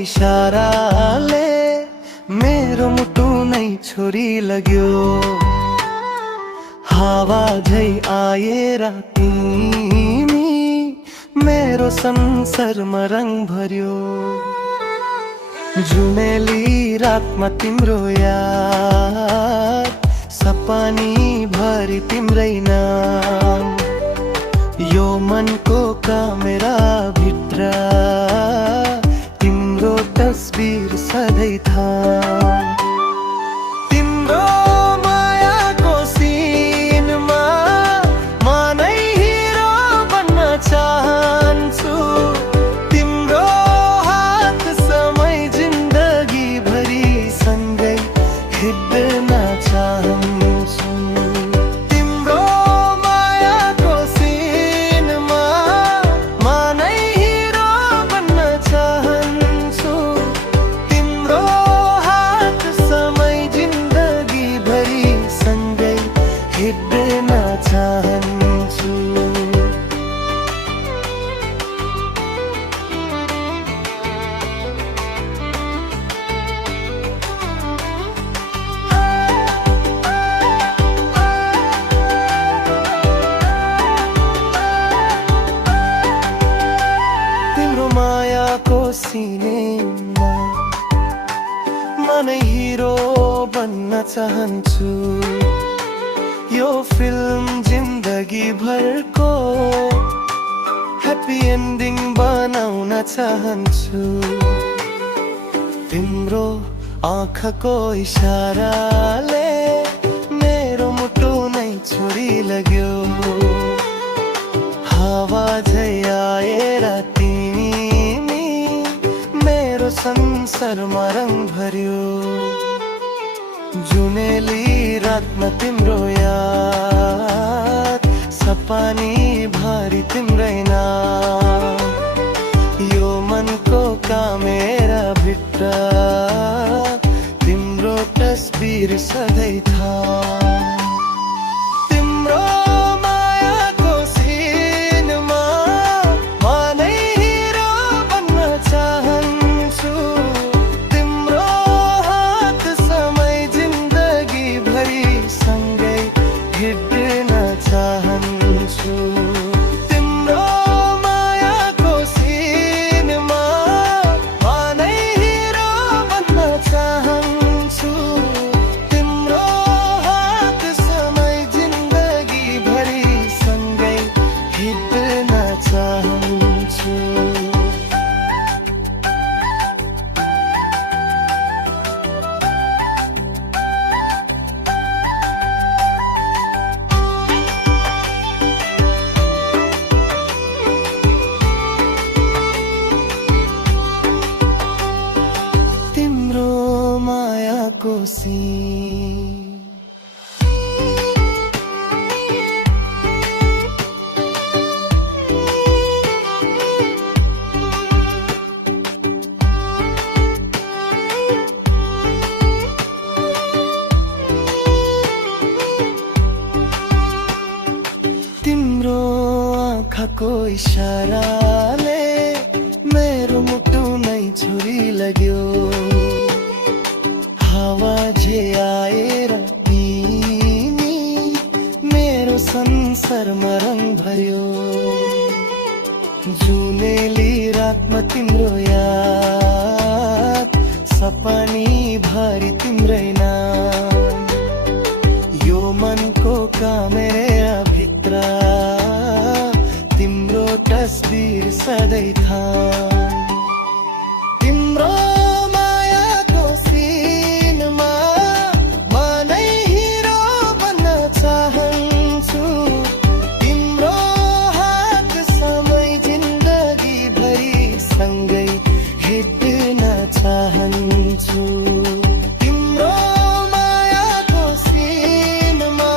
इशाराले मेरो मुटु नै छोरी लग्यो। हावा झै आएर तिमी मेरो संसारमा रङ भर्यो। जुनेली रातमा तिम्रो याद, सपनी भरि तिम्रै नाम। यो मनको कामेरा भित्र तिम्रो तस्बिर सधैँ थाम। तिम्रो मायाको सिनमा म नै हिरो बन्न चाहन्छु। तिम्रो हात समय जिन्दगी भरि सँगै हिँड्न चाहन्छु। तिम्रो मायाको सिनमा म नै हिरो बन्न चाहन्छु। तिम्रो हात समय जिन्दगी भरि सँगै हिँड्न चाहन्छु। तिम्रो मायाको सिनेमा म नै हिरो बन्न चाहन्छु। यो फिल्म जिन्दगी भरको ह्याप्पी एन्डिङ बनाउन चाहन्छु। तिम्रो आँखाको इशाराले मेरो मुटु नै छोरी लग्यो। हावा झै आएर तिमी मेरो संसारमा रङ भर्यो। जुनेली रातमा तिम्रो याद, सपनी भरि तिम्रै नाम। यो मनको कामेरा भित्र तिम्रो तस्बिर सधैँ थाम। तिम्रो मायाको सिनमा म नै हिरो बन्न चाहन्छु। तिम्रो हात समय जिन्दगी भरि सँगै हिँड्न चाहन्छु। तिम्रो मायाको सिनमा म नै हिरो बन्न चाहन्छु। तिम्रो हात समय जिन्दगी भरि सँगै हिँड्न चाहन्छु। तिम्रो मायाको सिन तिम्रो आँखाको इशाराले मेरो मुटु नै छोरी लग्यो। हावा झै आएर तिमी मेरो संसारमा रङ भर्यो। जुनेली रातमा तिम्रो याद, सपनी भरि तिम्रै नाम। यो मनको कामेरा भित्र तिम्रो तस्बिर सधैँ थाम। तिम्रो मायाको सिनमा म नै हिरो बन्न चाहन्छु। तिम्रो हात समय जिन्दगी भरि सँगै हिँड्न चाहन्छु। तिम्रो मायाको सिनमा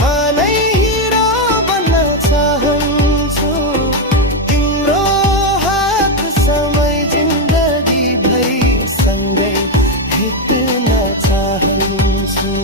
म नै हिरो बन्न चाहन्छु। तिम्रो हात समय जिन्दगी भरि सँगै हिँड्न चाहन्छु।